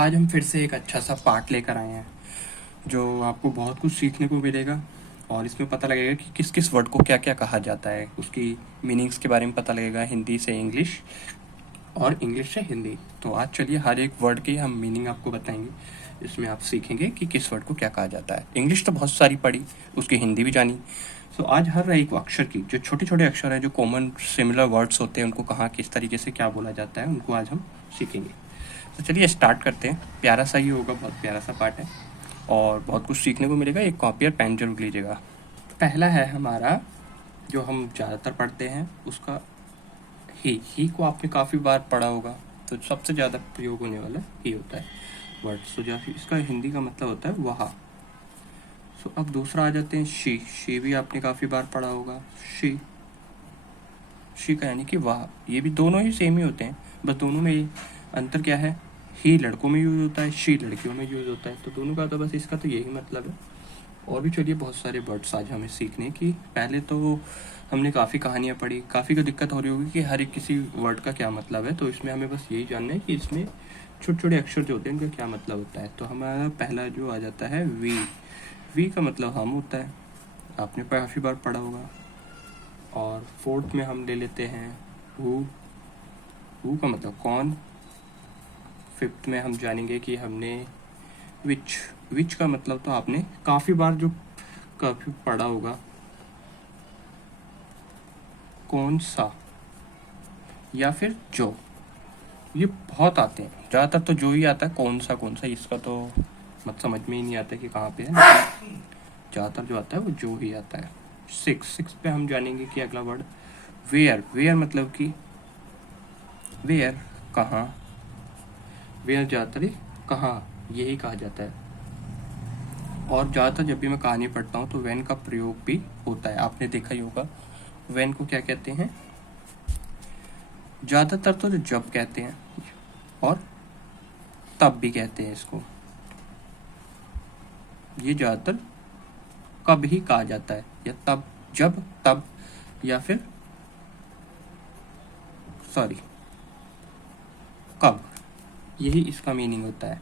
आज हम फिर से एक अच्छा सा पार्ट लेकर आए हैं जो आपको बहुत कुछ सीखने को मिलेगा और इसमें पता लगेगा कि किस किस वर्ड को क्या क्या कहा जाता है, उसकी मीनिंग्स के बारे में पता लगेगा, हिंदी से इंग्लिश और इंग्लिश से हिंदी। तो आज चलिए हर एक वर्ड की हम मीनिंग आपको बताएंगे। इसमें आप सीखेंगे कि किस वर्ड को क्या कहा जाता है। इंग्लिश तो बहुत सारी पढ़ी, उसकी हिंदी भी जानी। तो आज हर एक अक्षर की, जो छोटे छोटे अक्षर हैं, जो कॉमन सिमिलर वर्ड्स होते हैं, उनको कहाँ किस तरीके से क्या बोला जाता है, उनको आज हम सीखेंगे। तो चलिए स्टार्ट करते हैं। प्यारा सा ही होगा, बहुत प्यारा सा पार्ट है और बहुत कुछ सीखने को मिलेगा। एक कॉपी और पेन जरूर लीजिएगा। पहला है हमारा, जो हम ज़्यादातर पढ़ते हैं, उसका ही को आपने काफ़ी बार पढ़ा होगा, तो सबसे ज़्यादा प्रयोग होने वाला ही होता है वर्ड। सो जैसे इसका हिंदी का मतलब होता है वह। सो अब दूसरा आ जाते हैं शी भी आपने काफ़ी बार पढ़ा होगा। शी का यानी कि वह। ये भी दोनों ही सेम ही होते हैं, बस दोनों में अंतर क्या है, ही लड़कों में यूज़ होता है, शी लड़कियों में यूज़ होता है। तो दोनों का तो बस इसका तो यही मतलब है। और भी चलिए बहुत सारे वर्ड्स आज हमें सीखने की। पहले तो हमने काफ़ी कहानियाँ पढ़ी, काफ़ी को दिक्कत हो रही होगी कि हर एक किसी वर्ड का क्या मतलब है। तो इसमें हमें बस यही जानना है कि इसमें छोटे छोटे अक्षर जो होते हैं उनका क्या मतलब होता है। तो हमारा पहला जो आ जाता है वी का मतलब हम होता है, आपने काफ़ी बार पढ़ा होगा। और फोर्थ में हम ले लेते हैं हु का मतलब कौन। फिफ्थ में हम जानेंगे कि हमने विच का मतलब तो आपने काफ़ी बार जो काफ़ी पढ़ा होगा, कौन सा या फिर जो। ये बहुत आते हैं, ज़्यादातर तो जो ही आता है, कौन सा इसका तो मत समझ में ही नहीं आता कि कहाँ पे है। ज़्यादातर जो आता है वो जो ही आता है। सिक्स पे हम जानेंगे कि अगला वर्ड वेयर मतलब कि वेयर कहाँ। वेयर ज़्यादातर कहाँ यही कहा जाता है। और ज़्यादातर जब भी मैं कहानी पढ़ता हूँ तो वेन का प्रयोग भी होता है, आपने देखा ही होगा। वेन को क्या कहते हैं, ज़्यादातर तो जब कहते हैं और तब भी कहते हैं इसको। ये ज़्यादातर कब ही कहा जाता है, या तब, जब, तब, या फिर कब, यही इसका मीनिंग होता है।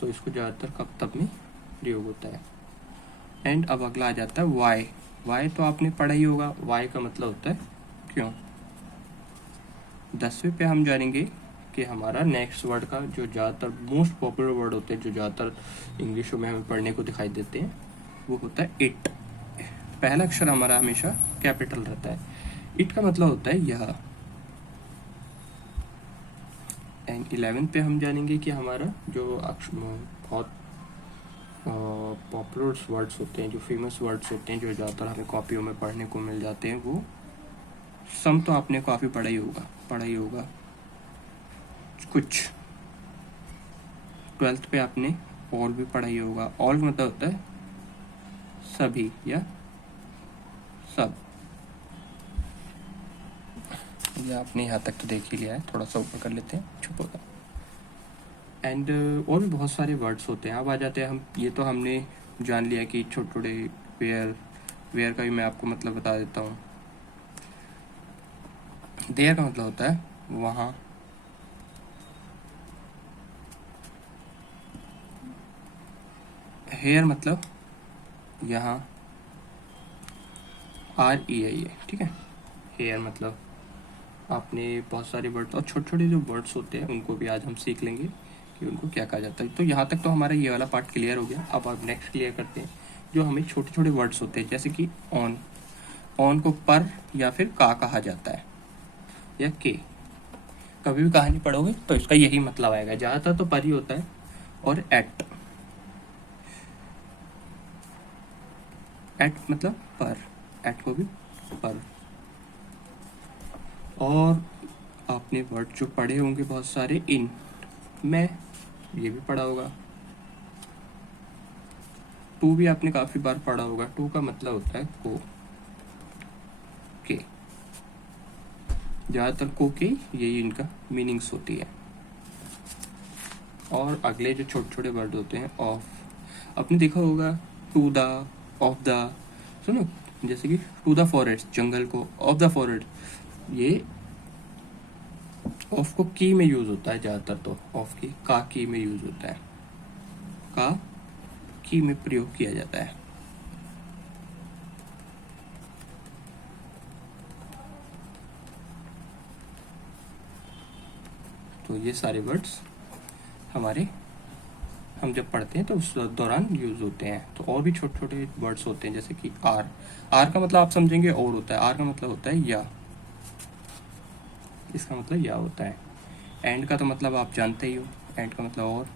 तो इसको ज़्यादातर कब तब में प्रयोग होता है। एंड अब अगला आ जाता है वाई तो आपने पढ़ा ही होगा। वाई का मतलब होता है क्यों। 10वें पे हम जानेंगे कि हमारा नेक्स्ट वर्ड का जो ज़्यादातर मोस्ट पॉपुलर वर्ड होते हैं, जो ज़्यादातर इंग्लिशों में हमें पढ़ने को दिखाई देते हैं, वो होता है इट। पहला अक्षर हमारा हमेशा कैपिटल रहता है। इट का मतलब होता है यह। एंड 11 पे हम जानेंगे कि हमारा जो बहुत पॉपुलर वर्ड्स होते हैं, जो फेमस वर्ड्स होते हैं, जो ज़्यादातर हमें कॉपियों में पढ़ने को मिल जाते हैं, वो सम तो आपने काफ़ी पढ़ा ही होगा कुछ। 12th पे आपने ऑल भी पढ़ा ही होगा। ऑल मतलब होता है सभी या सब। ये आपने यहाँ तक तो देख ही लिया है, थोड़ा सा ऊपर कर लेते हैं, चुप होगा। एंड और भी बहुत सारे वर्ड्स होते हैं। अब आ जाते हैं हम, ये तो हमने जान लिया कि छोटे छोटे वेयर का भी मैं आपको मतलब बता देता हूँ। देयर का मतलब होता है वहाँ। हेयर मतलब यहाँ, REI, ठीक है। हेयर मतलब आपने बहुत सारे वर्ड, और छोटे छोटे जो वर्ड्स होते हैं उनको भी आज हम सीख लेंगे कि उनको क्या कहा जाता है। तो यहाँ तक तो हमारा ये वाला पार्ट क्लियर हो गया। अब आप नेक्स्ट क्लियर करते हैं जो हमें छोटे छोटे वर्ड्स होते हैं, जैसे कि ऑन को पर या फिर का कहा जाता है, या के। कभी भी कहानी पढ़ोगे तो इसका यही मतलब आएगा, ज़्यादातर तो पर ही होता है। और एट मतलब पर, एट को भी पर। और आपने वर्ड जो पढ़े होंगे बहुत सारे, इन, मैं, ये भी पढ़ा होगा। टू भी आपने काफी बार पढ़ा होगा। टू का मतलब होता है को, के। ज्यादातर को के यही इनका मीनिंग्स होती है। और अगले जो छोटे छोटे वर्ड होते हैं, ऑफ, आपने देखा होगा, टू द, ऑफ द, सुनो, जैसे कि टू द फॉरेस्ट, जंगल को, ऑफ द फॉरेस्ट, ये ऑफ को की में यूज होता है ज़्यादातर, तो ऑफ की में यूज होता है, का की में प्रयोग किया जाता है। तो ये सारे वर्ड्स हमारे हम जब पढ़ते हैं तो उस दौरान यूज होते हैं। तो और भी छोटे छोटे वर्ड्स होते हैं, जैसे कि आर। आर का मतलब आप समझेंगे और होता है, आर का मतलब होता है या, इसका मतलब या होता है। एंड का तो मतलब आप जानते ही हो, एंड का मतलब और।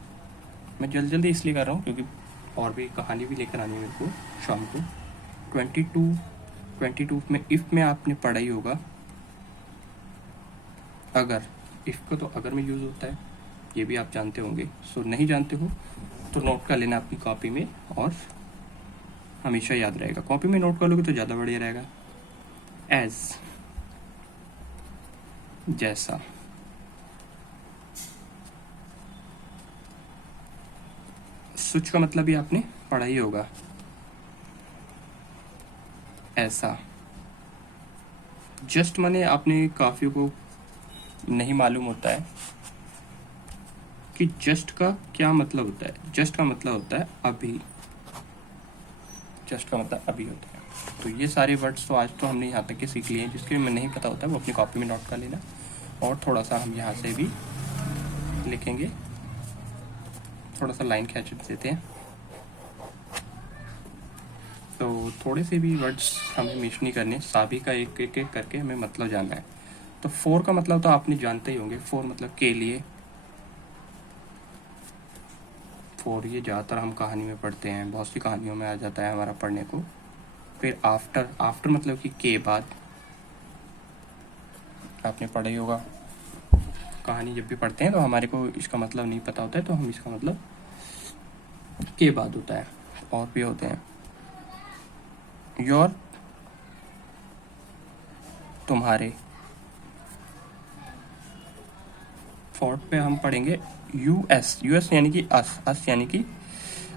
मैं जल्दी जल्दी इसलिए कर रहा हूँ क्योंकि और भी कहानी भी लेकर आनी है मेरे को शाम को। 22 में इफ़ में आपने पढ़ा ही होगा अगर। इफ़ का तो अगर में यूज़ होता है, ये भी आप जानते होंगे। सो नहीं जानते हो तो नोट कर लेना अपनी कॉपी में, और हमेशा याद रहेगा। कॉपी में नोट कर लोगे तो ज़्यादा बढ़िया रहेगा। एज, जैसा। सुच का मतलब भी आपने पढ़ा ही होगा, ऐसा। जस्ट माने आपने काफियों को नहीं मालूम होता है कि जस्ट का क्या मतलब होता है। जस्ट का मतलब होता है अभी, जस्ट का मतलब अभी होता है। तो ये सारे वर्ड्स तो आज तो हमने यहाँ तक के सीख लिए हैं। जिसके में नहीं पता होता है वो अपनी कॉपी में नोट कर लेना, और थोड़ा सा हम यहाँ से भी लिखेंगे, थोड़ा सा लाइन खींच देते हैं। तो थोड़े से भी वर्ड्स हमें मिस नहीं करने, सभी का एक एक करके हमें मतलब जानना है। तो फोर का मतलब तो आपने जानते ही होंगे, फोर मतलब के लिए। फोर ये ज़्यादातर हम कहानी में पढ़ते हैं, बहुत सी कहानियों में आ जाता है हमारा पढ़ने को। फिर आफ्टर, आफ्टर मतलब कि के बाद, आपने पढ़ा ही होगा। कहानी जब भी पढ़ते हैं तो हमारे को इसका मतलब नहीं पता होता है, तो हम इसका मतलब के बाद होता है। और भी होते हैं योर, तुम्हारे। फोर्थ पे हम पढ़ेंगे यूएस। यूएस यानी कि अस। अस यानी कि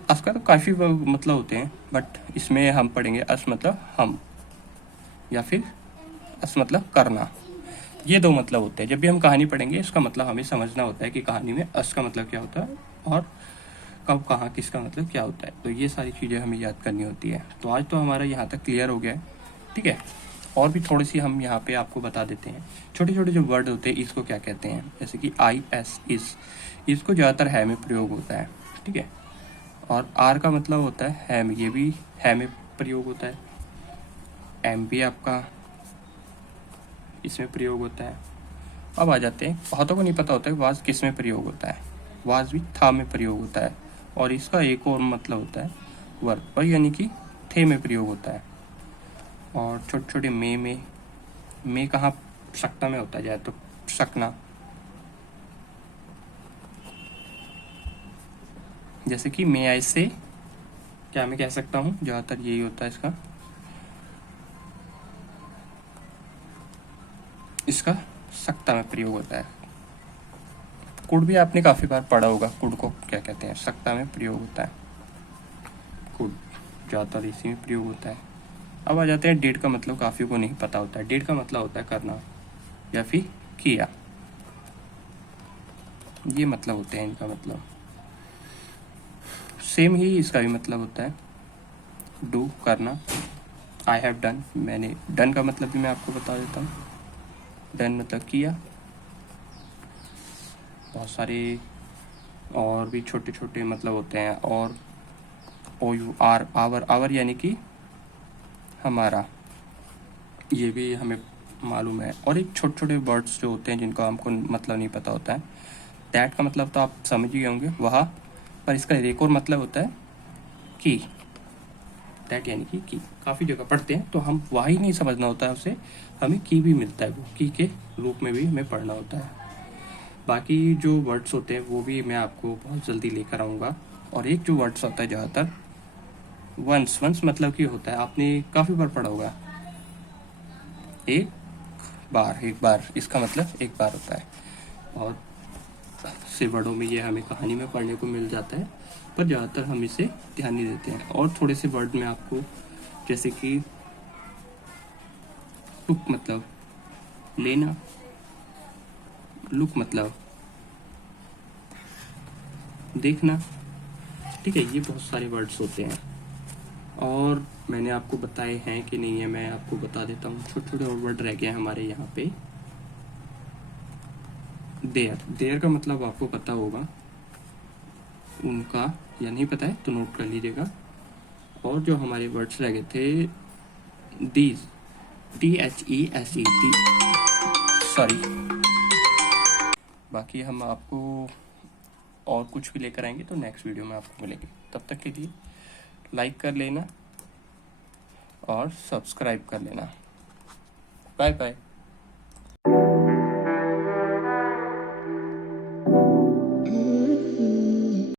अस का तो काफ़ी मतलब होते हैं, बट इसमें हम पढ़ेंगे अस मतलब हम, या फिर अस मतलब करना। ये दो मतलब होते हैं। जब भी हम कहानी पढ़ेंगे इसका मतलब हमें समझना होता है कि कहानी में अस का मतलब क्या होता है और कब कहाँ किसका मतलब क्या होता है। तो ये सारी चीज़ें हमें याद करनी होती है। तो आज तो हमारा यहाँ तक क्लियर हो गया है, ठीक है। और भी थोड़ी सी हम यहाँ पे आपको बता देते हैं। छोटे छोटे जो वर्ड होते हैं इसको क्या कहते हैं, जैसे कि आई एस, इस। इसको ज़्यादातर है में प्रयोग होता है, ठीक है। और आर का मतलब होता है है में, ये भी है में प्रयोग होता है। एम भी आपका इसमें प्रयोग होता है। अब आ जाते हैं, बहुतों को नहीं पता होता है वाज किस में प्रयोग होता है। वाज भी था में प्रयोग होता है, और इसका एक और मतलब होता है वर, वर यानी कि थे में प्रयोग होता है। और छोटे छोटे में कहाँ सकता में होता है, जाए तो सकना। जैसे कि मे आई से, क्या मैं कह सकता हूँ, ज़्यादातर यही होता है इसका सकता में प्रयोग होता है। कुड भी आपने काफ़ी बार पढ़ा होगा, कुड को क्या कहते हैं, सकता में प्रयोग होता है। कुड ज़्यादातर इसी में प्रयोग होता है। अब आ जाते हैं डेट का मतलब, काफ़ी को नहीं पता होता है। डेट का मतलब होता है करना या फिर किया, ये मतलब होते हैं इनका मतलब। सेम ही इसका भी मतलब होता है डू, करना। आई हैव डन, मैंने। डन का मतलब भी मैं आपको बता देता हूँ। डन मतलब किया। बहुत सारे और भी छोटे छोटे मतलब होते हैं। और ओ यू आर, आवर। आवर यानी कि हमारा, ये भी हमें मालूम है। और एक छोटे छोटे वर्ड्स जो होते हैं जिनको हमको मतलब नहीं पता होता है। दैट का मतलब तो आप समझ ही होंगे, वह। पर इसका एक और मतलब होता है की। दैट यानी कि की, काफ़ी जगह पढ़ते हैं तो हम वह ही नहीं समझना होता है उसे, हमें की भी मिलता है, वो की के रूप में भी हमें पढ़ना होता है। बाकी जो वर्ड्स होते हैं वो भी मैं आपको बहुत जल्दी लेकर आऊँगा। और एक जो वर्ड्स होता है ज़्यादातर, वंस। वंस मतलब कि होता है, आपने काफ़ी बार पढ़ा होगा, एक बार। एक बार इसका मतलब एक बार होता है। और से वर्डों में ये हमें कहानी में पढ़ने को मिल जाता है, पर ज़्यादातर हम इसे ध्यान नहीं देते हैं। और थोड़े से वर्ड में आपको, जैसे कि टुक मतलब लेना, लुक मतलब देखना। ठीक है, ये बहुत सारे वर्ड्स होते हैं और मैंने आपको बताए हैं कि नहीं है, मैं आपको बता देता हूँ। छोटे छोटे और वर्ड रह गए हैं हमारे यहाँ पे। देयर, देयर का मतलब आपको पता होगा, उनका, या नहीं पता है तो नोट कर लीजिएगा। और जो हमारे वर्ड्स रह गए थे, दीज, THESE, सॉरी। बाकी हम आपको और कुछ भी लेकर आएंगे तो नेक्स्ट वीडियो में आपको मिलेंगे। तब तक के लिए लाइक कर लेना और सब्सक्राइब कर लेना। Bye bye.